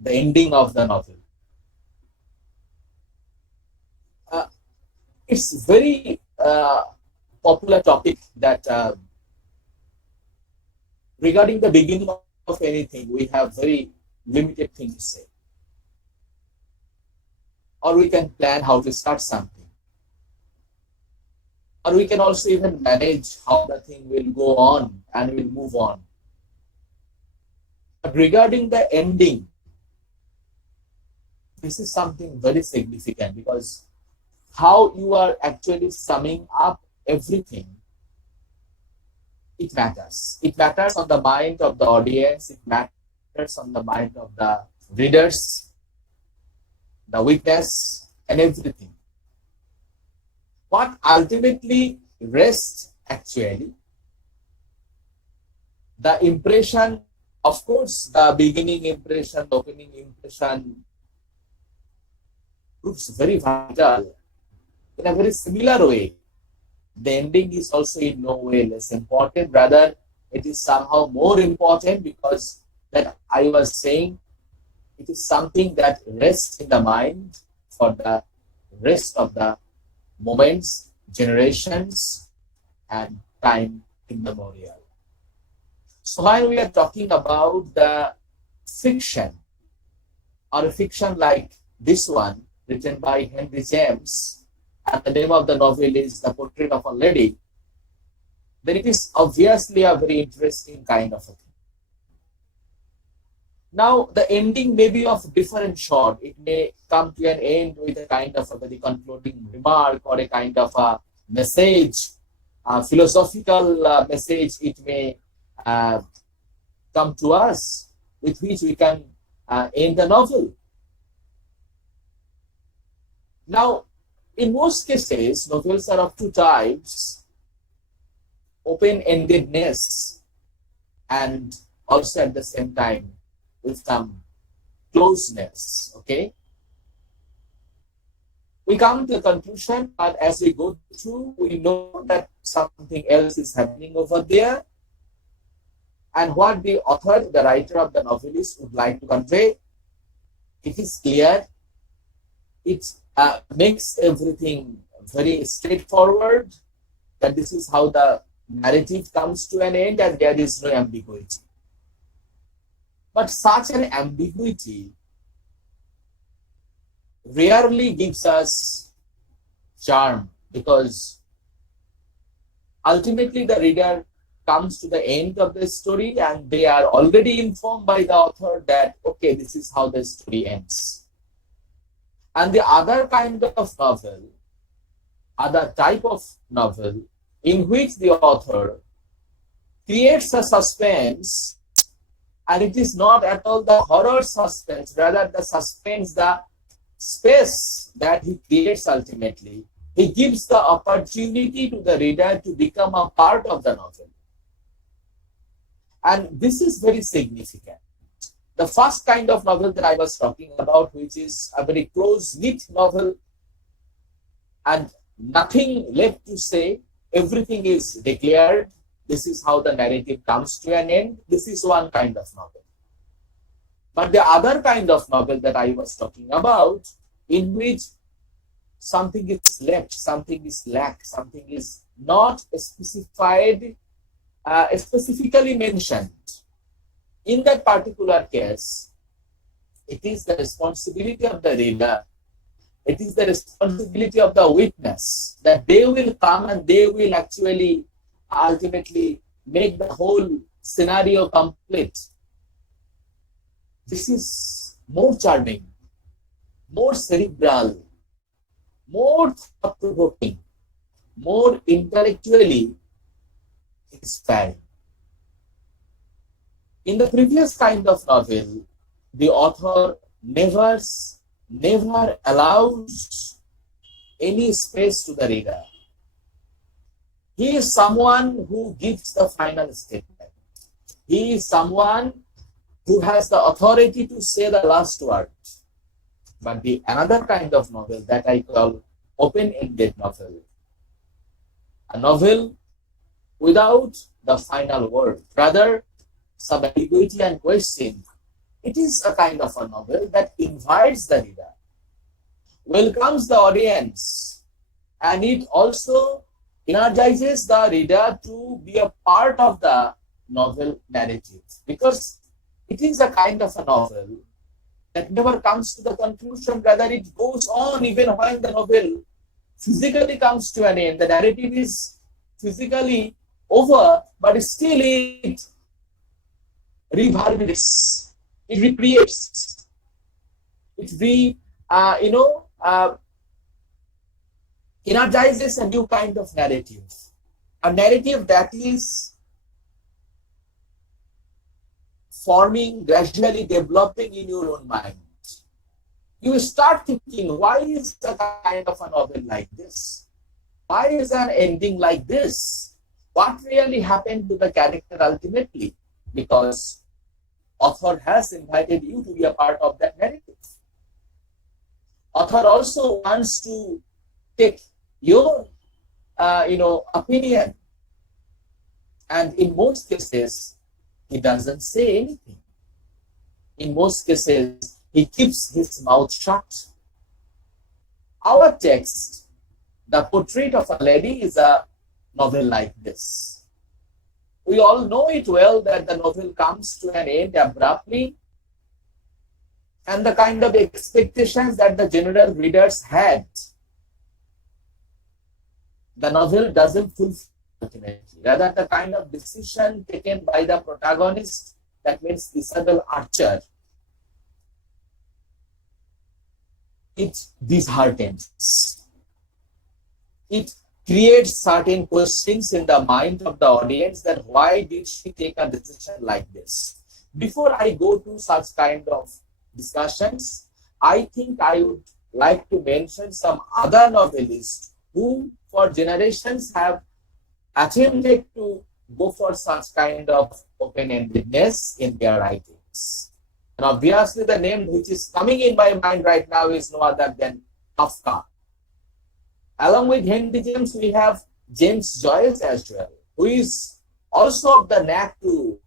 the ending of the novel. Uh, it's very popular topic that regarding the beginning of anything, we have very limited thing to say. Or we can plan how to start something. Or we can also even manage how the thing will go on and will move on. But regarding the ending, this is something very significant because how you are actually summing up everything, it matters. It matters on the mind of the audience, it matters on the mind of the readers, the witness, and everything. What ultimately rests actually, the impression, of course, the beginning impression, the opening impression proves very vital in a very similar way. The ending is also in no way less important. Rather, it is somehow more important because that I was saying it is something that rests in the mind for the rest of the moments, generations, and time immemorial. So when we are talking about the fiction or a fiction like this one written by Henry James, and the name of the novel is The Portrait of a Lady, then it is obviously a very interesting kind of a thing. Now, the ending may be of different sort. It may come to an end with a kind of a very concluding remark or a kind of a message, a philosophical message. It may come to us with which we can end the novel. Now, in most cases, novels are of two types: open-endedness and also at the same time with some closeness. Okay, we come to the conclusion, but as we go through, we know that something else is happening over there, and what the author, the writer of the novelist would like to convey, it is clear. It makes everything very straightforward, that this is how the narrative comes to an end and there is no ambiguity. But such an ambiguity rarely gives us charm, because ultimately the reader comes to the end of the story and they are already informed by the author that, okay, this is how the story ends. And the other kind of novel, other type of novel, in which the author creates a suspense, and it is not at all the horror suspense, rather the suspense, the space that he creates ultimately. He gives the opportunity to the reader to become a part of the novel. And this is very significant. The first kind of novel that I was talking about, which is a very close-knit novel and nothing left to say, everything is declared, this is how the narrative comes to an end, this is one kind of novel. But the other kind of novel that I was talking about, in which something is left, something is lacked, something is not specified, specifically mentioned, in that particular case, it is the responsibility of the reader, it is the responsibility of the witness, that they will come and they will actually ultimately make the whole scenario complete. This is more charming, more cerebral, more thought-provoking, more intellectually inspiring. In the previous kind of novel, the author never allows any space to the reader. He is someone who gives the final statement. He is someone who has the authority to say the last word. But the another kind of novel that I call open-ended novel, a novel without the final word, rather some ambiguity and question It is a kind of a novel that invites the reader, welcomes the audience, and it also energizes the reader to be a part of the novel narrative, because it is a kind of a novel that never comes to the conclusion, rather it goes on even when the novel physically comes to an end. The narrative is physically over, but still it reverberates, it recreates, it energizes a new kind of narrative, a narrative that is forming, gradually developing in your own mind. You start thinking, why is a kind of a novel like this? Why is an ending like this? What really happened to the character ultimately? Because author has invited you to be a part of that narrative. Author also wants to take your opinion, and in most cases he doesn't say anything. In most cases he keeps his mouth shut. Our text, The Portrait of a Lady, is a novel like this. We all know it well that the novel comes to an end abruptly, and the kind of expectations that the general readers had, the novel doesn't fulfill ultimately. Rather, the kind of decision taken by the protagonist, that means Isabel Archer, it disheartens. It creates certain questions in the mind of the audience, that why did she take a decision like this? Before I go to such kind of discussions, I think I would like to mention some other novelists who for generations have attempted to go for such kind of open-endedness in their writings. And obviously the name which is coming in my mind right now is no other than Kafka. Along with Henry James, we have James Joyce as well, who is also of the knack to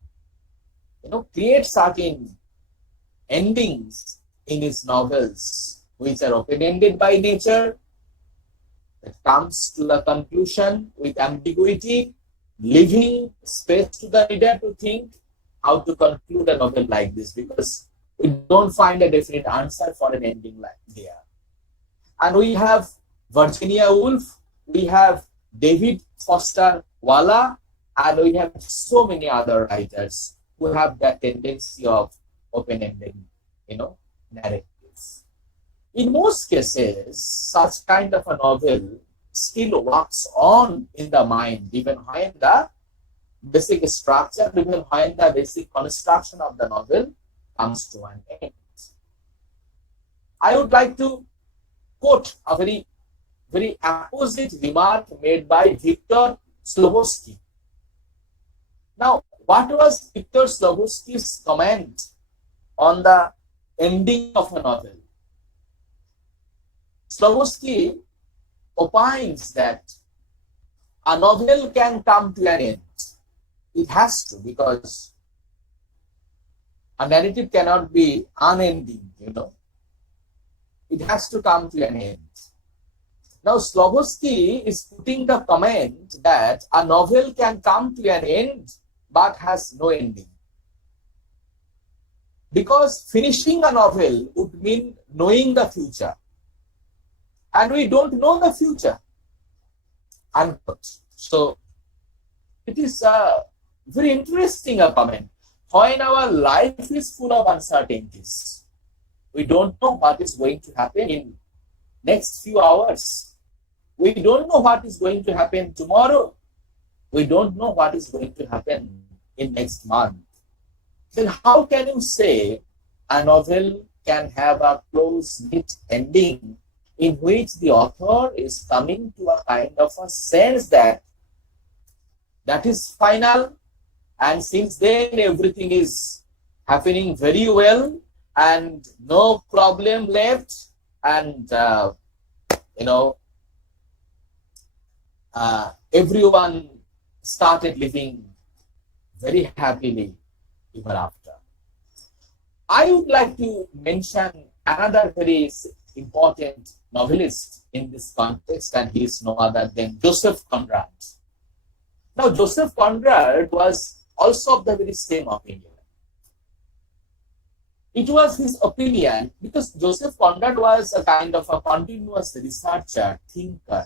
create certain endings in his novels which are open-ended by nature, that comes to the conclusion with ambiguity, leaving space to the reader to think how to conclude a novel like this, because we don't find a definite answer for an ending like there. And we have Virginia Woolf, we have David Foster Wallace, and we have so many other writers who have that tendency of open-ended, narratives. In most cases, such kind of a novel still works on in the mind, even when the basic structure, even when the basic construction of the novel comes to an end. I would like to quote a very, very opposite remark made by Victor Slobosky. Now, what was Victor Slobosky's comment on the ending of a novel? Slobosky opines that a novel can come to an end. It has to, because a narrative cannot be unending, It has to come to an end. Now, Slobosky is putting the comment that a novel can come to an end but has no ending. Because finishing a novel would mean knowing the future. And we don't know the future. Unquote. So, it is a very interesting comment. When our life is full of uncertainties, we don't know what is going to happen in next few hours. We don't know what is going to happen tomorrow. We don't know what is going to happen in next month. Then how can you say a novel can have a close-knit ending in which the author is coming to a kind of a sense that is final, and since then everything is happening very well and no problem left, and everyone started living very happily ever after. I would like to mention another very important novelist in this context, and he is no other than Joseph Conrad. Now, Joseph Conrad was also of the very same opinion. It was his opinion because Joseph Conrad was a kind of a continuous researcher, thinker,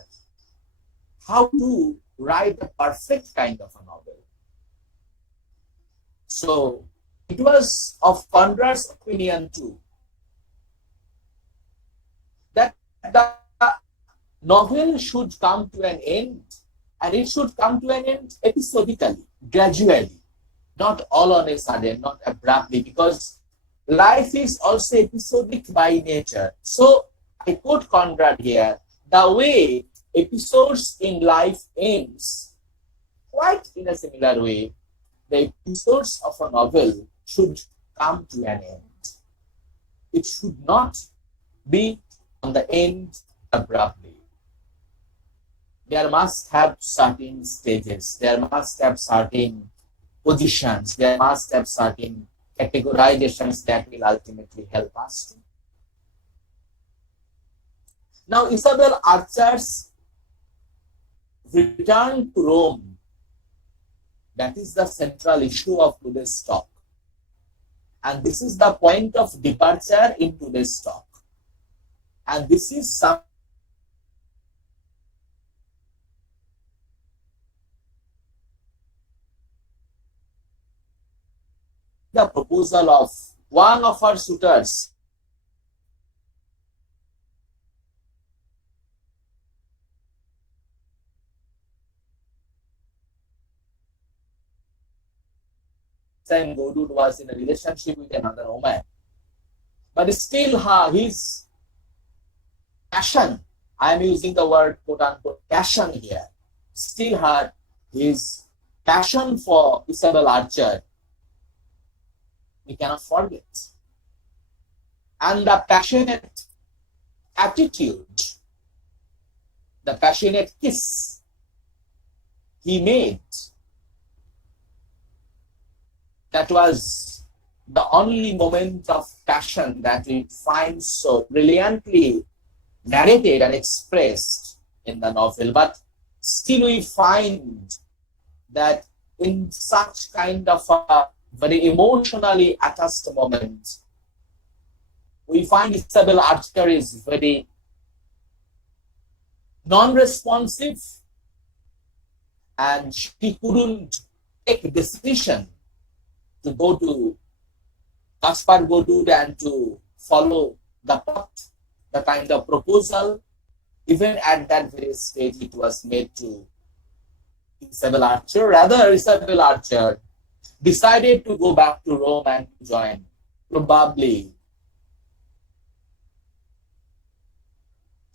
how to write a perfect kind of a novel. So it was of Conrad's opinion too that the novel should come to an end, and it should come to an end episodically, gradually, not all on a sudden, not abruptly, because life is also episodic by nature. So I quote Conrad here, the way episodes in life ends, quite in a similar way, the episodes of a novel should come to an end. It should not be on the end abruptly. There must have certain stages, there must have certain positions, there must have certain categorizations that will ultimately help us to. Now, Isabel Archer's return to Rome, that is the central issue of today's talk. And this is the point of departure in today's talk. And this is some the proposal of one of our suitors, time Godud was in a relationship with another woman, but still his passion, I am using the word quote unquote passion here, still had his passion for Isabel Archer, we cannot forget. And the passionate attitude, the passionate kiss he made, that was the only moment of passion that we find so brilliantly narrated and expressed in the novel. But still we find that in such kind of a very emotionally attached moment, we find Isabel Archer is very non-responsive, and she couldn't take a decision to go to Gaspar Godud and to follow the path, the kind of proposal. Even at that very stage, it was made to Isabel Archer. Rather, Isabel Archer decided to go back to Rome and join probably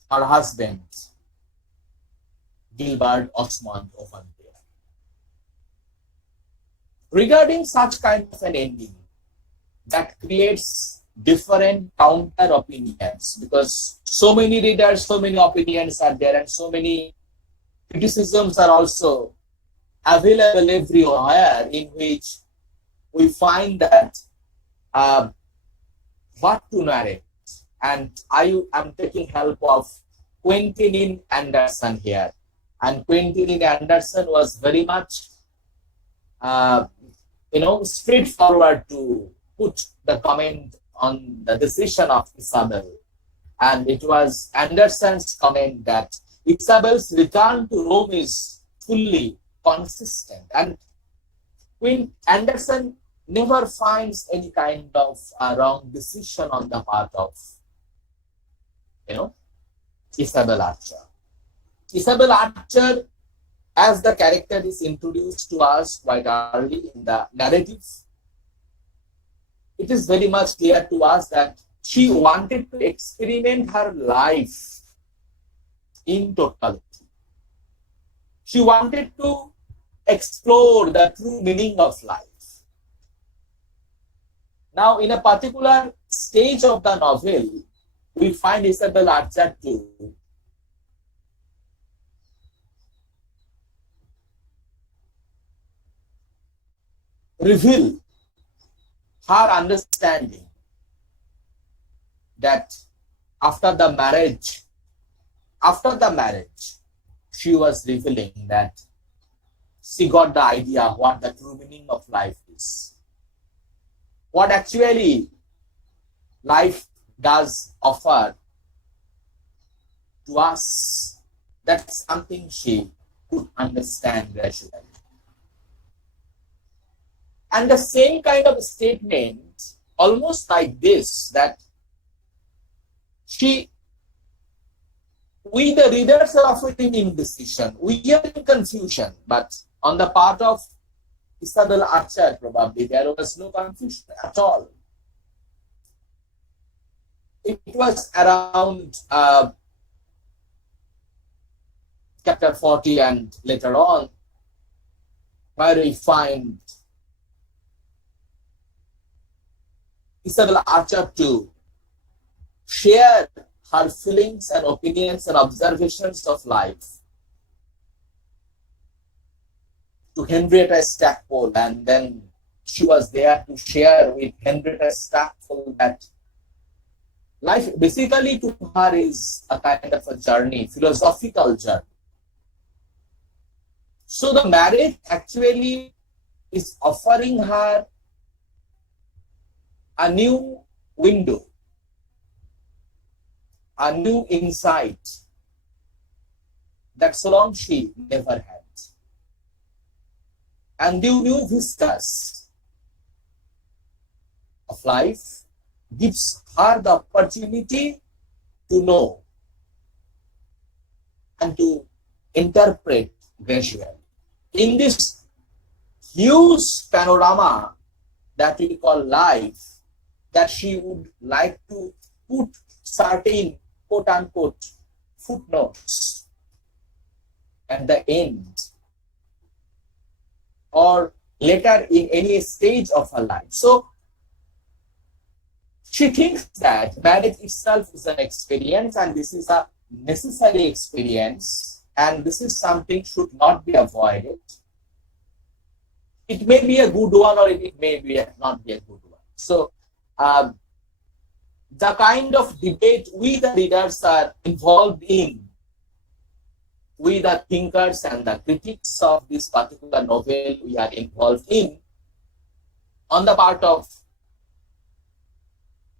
her husband, Gilbert Osmond over there. Regarding such kind of an ending, that creates different counter opinions, because so many readers, so many opinions are there, and so many criticisms are also available everywhere, in which we find that what to narrate. And I am taking help of Quentin Anderson here. And Quentin Anderson was very much straightforward to put the comment on the decision of Isabel. And it was Anderson's comment that Isabel's return to Rome is fully consistent. And Anderson never finds any kind of wrong decision on the part of, Isabel Archer. Isabel Archer, as the character is introduced to us quite early in the narrative, it is very much clear to us that she wanted to experiment her life in totality. She wanted to explore the true meaning of life. Now, in a particular stage of the novel, we find Isabel Archer to reveal her understanding that after the marriage, she was revealing that she got the idea what the true meaning of life is. What actually life does offer to us, that's something she could understand gradually. And the same kind of statement, almost like this, that we the readers are often in indecision, we are in confusion, but on the part of Isabel Archer, probably there was no confusion at all. It was around chapter 40 and later on, where we find Isabel Archer to share her feelings and opinions and observations of life to Henrietta Stackpole, and then she was there to share with Henrietta Stackpole that life basically to her is a kind of a journey, philosophical journey. So the marriage actually is offering her a new window, a new insight that so long she never had. And the new vistas of life gives her the opportunity to know and to interpret gradually. In this huge panorama that we call life, that she would like to put certain quote-unquote footnotes at the end or later in any stage of her life. So she thinks that marriage itself is an experience, and this is a necessary experience, and this is something should not be avoided. It may be a good one or it may be not be a good one. So the kind of debate we the readers are involved in, we the thinkers and the critics of this particular novel we are involved in, on the part of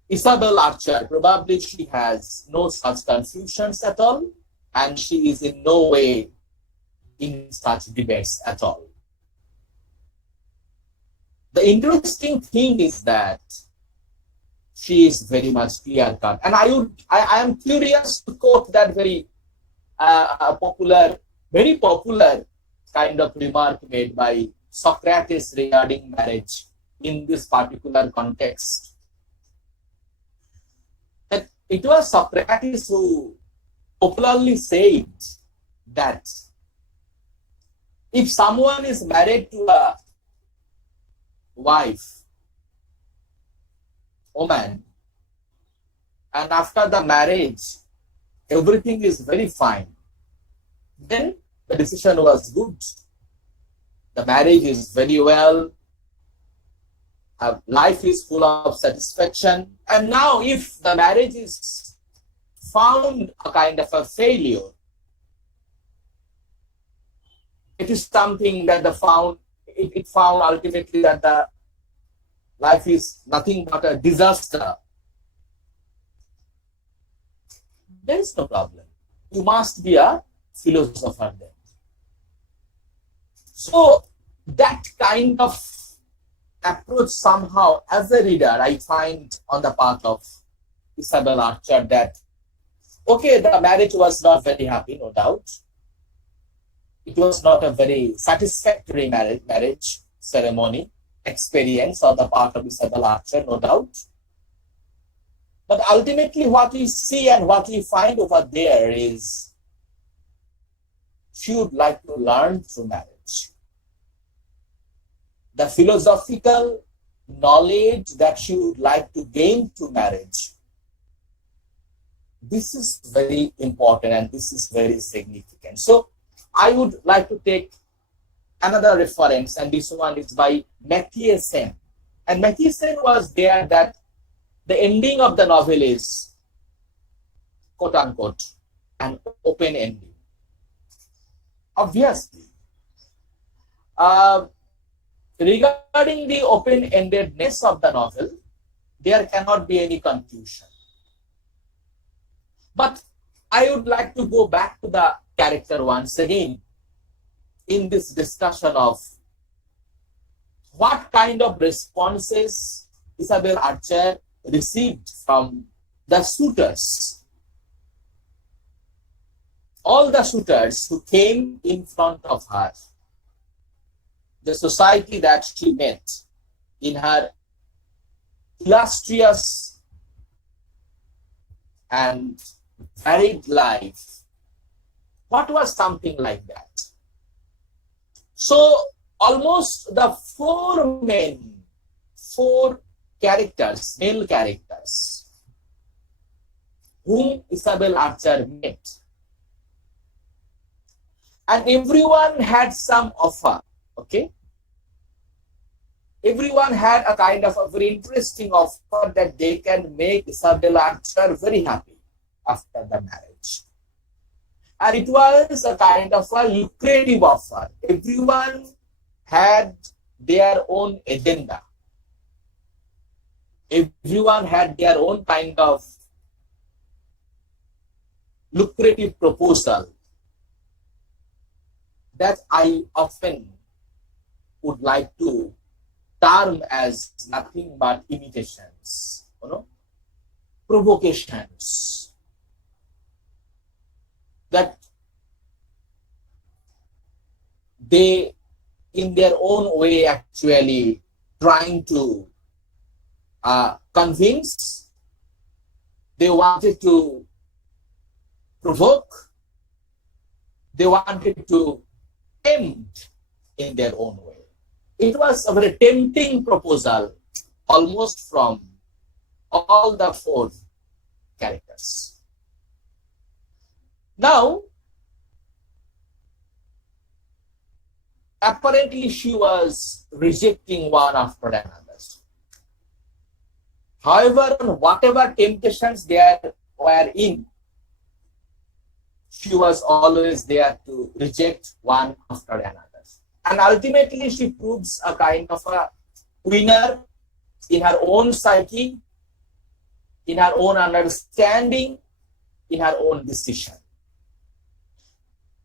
Isabel Archer, probably she has no such confusions at all, and she is in no way in such debates at all. The interesting thing is that she is very much clear-cut, and I am curious to quote that very very popular kind of remark made by Socrates regarding marriage in this particular context. That it was Socrates who popularly said that if someone is married to a wife, woman, and after the marriage everything is very fine, then the decision was good. The marriage is very well, life is full of satisfaction. And now if the marriage is found a kind of a failure, it is something that it found ultimately that the life is nothing but a disaster, there is no problem. You must be a philosopher then. So that kind of approach somehow, as a reader, I find on the part of Isabel Archer that, okay, the marriage was not very happy, no doubt. It was not a very satisfactory marriage ceremony experience on the part of Isabel Archer, no doubt. But ultimately what we see and what we find over there is she would like to learn through marriage. The philosophical knowledge that she would like to gain through marriage, this is very important and this is very significant. So I would like to take another reference, and this one is by Mathiesen. And Mathiesen was there that the ending of the novel is quote unquote, an open ending. Obviously, regarding the open-endedness of the novel, there cannot be any confusion. But I would like to go back to the character once again in this discussion of what kind of responses Isabel Archer received from the suitors. All the suitors who came in front of her, the society that she met in her illustrious and varied life, what was something like that? So almost the four characters, male characters, whom Isabel Archer met, and everyone had some offer, okay? Everyone had a kind of a very interesting offer that they can make Isabel Archer very happy after the marriage. And it was a kind of a lucrative offer. Everyone had their own agenda. Everyone had their own kind of lucrative proposal that I often would like to term as nothing but imitations, provocations, that they in their own way actually trying to convince, they wanted to provoke, they wanted to tempt in their own way. It was a very tempting proposal almost from all the four characters. Now, apparently she was rejecting one after another. However, whatever temptations there were in, she was always there to reject one after another. And ultimately, she proves a kind of a winner in her own psyche, in her own understanding, in her own decision.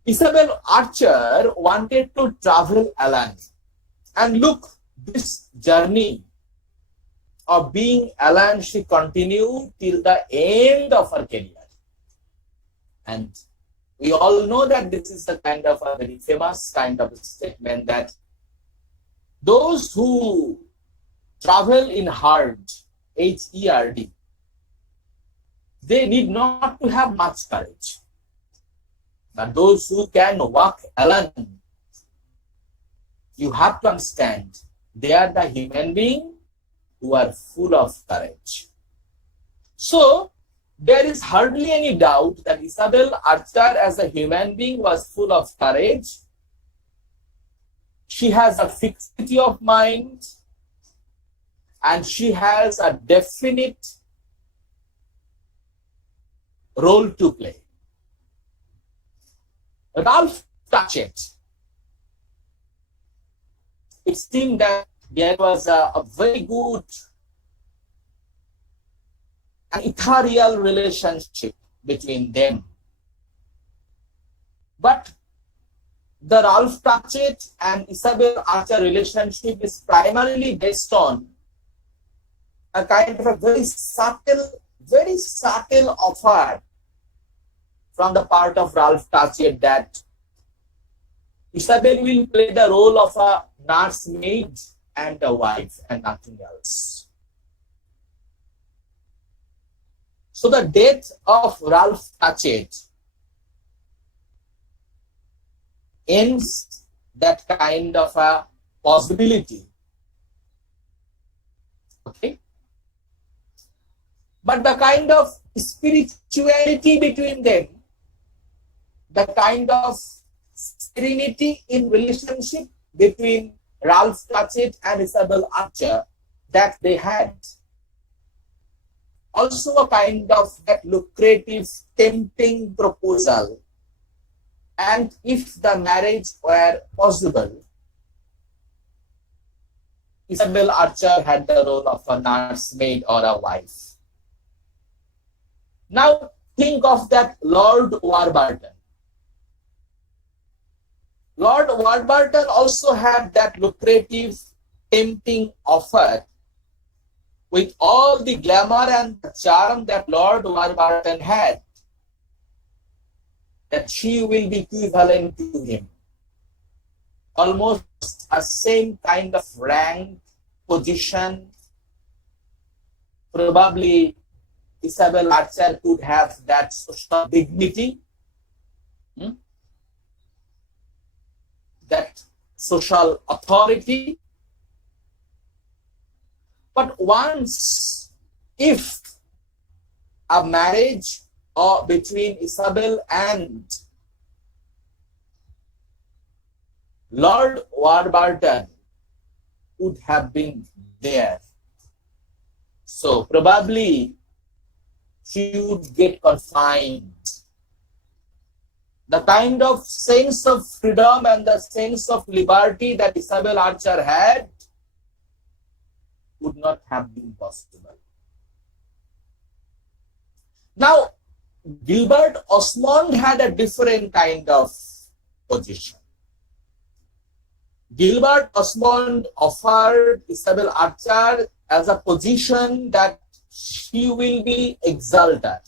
Isabel Archer wanted to travel alone. And look, this journey of being alone, she continued till the end of her career. And we all know that this is a kind of a very famous kind of statement that those who travel in herd, H-E-R-D, they need not to have much courage. But those who can walk alone, you have to understand, they are the human beings who are full of courage. So, there is hardly any doubt that Isabel Archer as a human being was full of courage. She has a fixity of mind and she has a definite role to play. Ralph Touchett, it seemed that there was a very good an ethereal relationship between them. But the Ralph Touchett and Isabel Archer relationship is primarily based on a kind of a very subtle offer from the part of Ralph Touchett that Isabel will play the role of a nursemaid and a wife and nothing else. So the death of Ralph Touchett ends that kind of a possibility. Okay? But the kind of spirituality between them, the kind of serenity in relationship between Ralph Touchett and Isabel Archer that they had, also a kind of that lucrative, tempting proposal. And if the marriage were possible, Isabel Archer had the role of a nursemaid or a wife. Now think of that Lord Warburton. Lord Warburton also had that lucrative, tempting offer. With all the glamour and the charm that Lord Warburton had, that she will be equivalent to him. Almost a same kind of rank, position. Probably Isabel Archer could have that social dignity, that social authority. But once, if a marriage or between Isabel and Lord Warburton would have been there, so probably she would get confined. The kind of sense of freedom and the sense of liberty that Isabel Archer had would not have been possible. Now, Gilbert Osmond had a different kind of position. Gilbert Osmond offered Isabel Archer as a position that she will be exalted.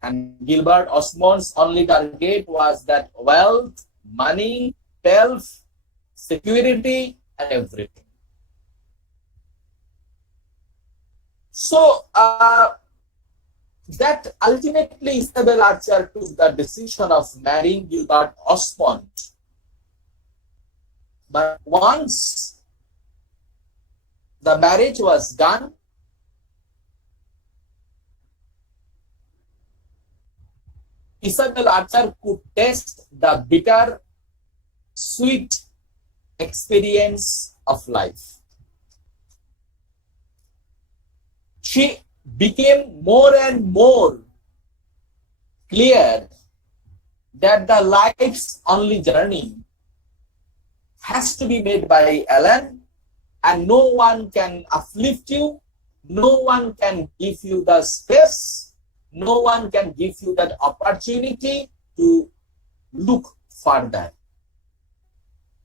And Gilbert Osmond's only target was that wealth, money, wealth, security, and everything. So that ultimately Isabel Archer took the decision of marrying Gilbert Osmond. But once the marriage was done, Isabel Archer could taste the bitter, sweet experience of life. She became more and more clear that the life's only journey has to be made by Ellen, and no one can uplift you, no one can give you the space, no one can give you that opportunity to look further.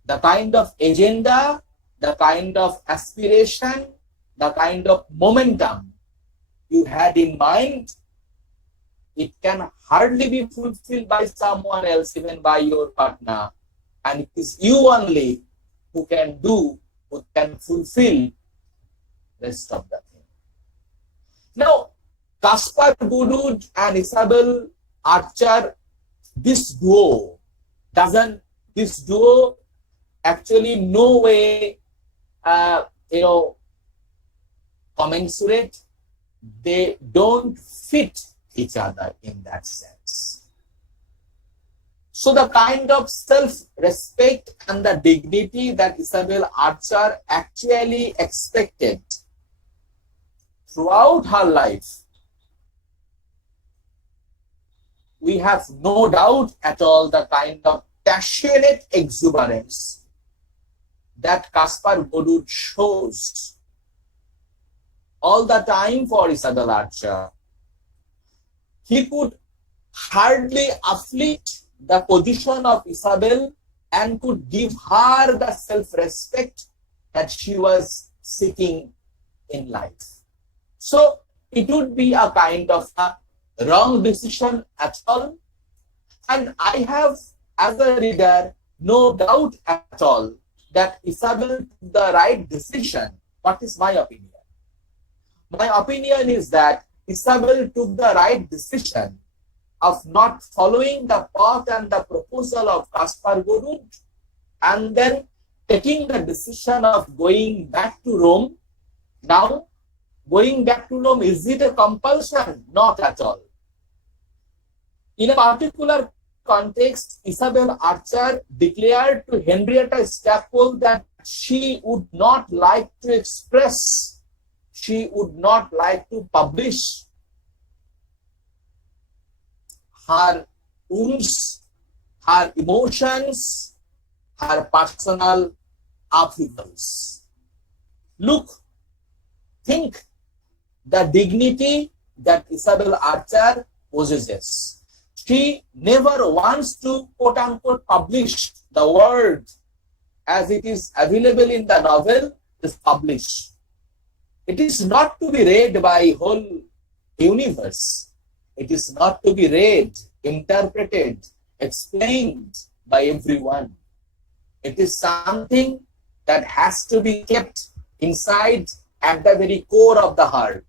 The kind of agenda, the kind of aspiration, the kind of momentum you had in mind, it can hardly be fulfilled by someone else, even by your partner. And it is you only who can do, who can fulfill the rest of the thing. Now, Caspar Goodwood and Isabel Archer, this duo actually no way, commensurate. They don't fit each other in that sense. So the kind of self-respect and the dignity that Isabel Archer actually expected throughout her life, we have no doubt at all the kind of passionate exuberance that Caspar Goodwood shows all the time for Isabel Archer. He could hardly afflict the position of Isabel and could give her the self-respect that she was seeking in life. So it would be a kind of a wrong decision at all. And I have, as a reader, no doubt at all that Isabel took the right decision. What is my opinion? My opinion is that Isabel took the right decision of not following the path and the proposal of Caspar Goodwood, and then taking the decision of going back to Rome. Now, going back to Rome, is it a compulsion? Not at all. In a particular context, Isabel Archer declared to Henrietta Stackpole that that she would not like to express, she would not like to publish her wounds, her emotions, her personal upheavals. Look, think the dignity that Isabel Archer possesses. She never wants to quote unquote publish the word as it is available in the novel is published. It is not to be read by whole universe. It is not to be read, interpreted, explained by everyone. It is something that has to be kept inside at the very core of the heart.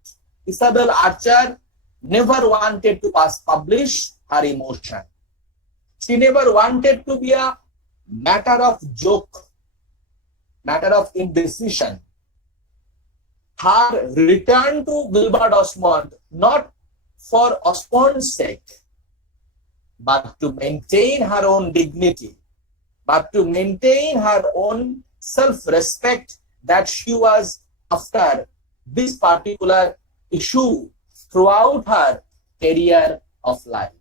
Isabel Archer never wanted to publish her emotion. She never wanted to be a matter of joke, matter of indecision. Her return to Gilbert Osmond, not for Osmond's sake, but to maintain her own dignity, but to maintain her own self-respect that she was after this particular issue throughout her career of life.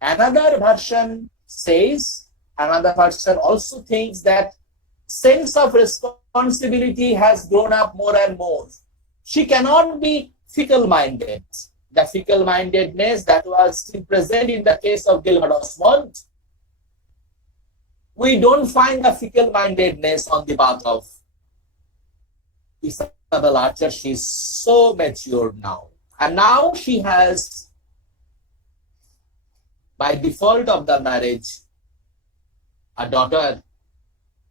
Another version says, another person also thinks that sense of responsibility has grown up more and more. She cannot be fickle-minded. The fickle-mindedness that was still present in the case of Gilbert Osmond, we don't find the fickle-mindedness on the part of Isabel Archer. She is so mature now. And now she has, by default of the marriage, a daughter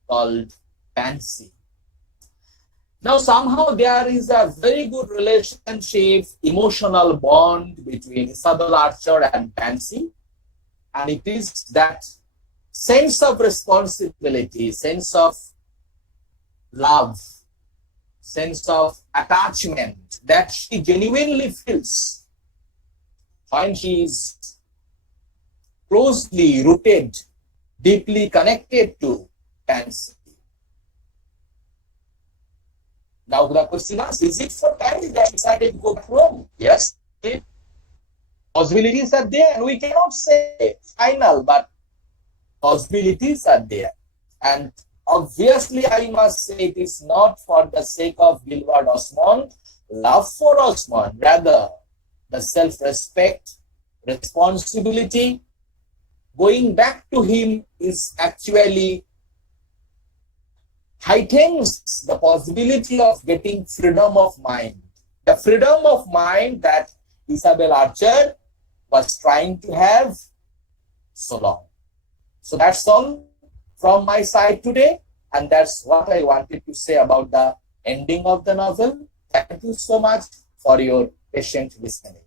called Pansy. Now somehow there is a very good relationship, emotional bond between Isabel Archer and Pansy. And it is that sense of responsibility, sense of love, sense of attachment that she genuinely feels when she is closely rooted, deeply connected to Pansy. Now the question is it for Pansy that decided to go back home? Yes, possibilities are there, and we cannot say final, but possibilities are there. And obviously, I must say it is not for the sake of Gilbert Osmond, love for Osmond, rather the self-respect, responsibility, going back to him is actually heightens the possibility of getting freedom of mind. The freedom of mind that Isabel Archer was trying to have so long. So that's all from my side today, and that's what I wanted to say about the ending of the novel. Thank you so much for your patient listening.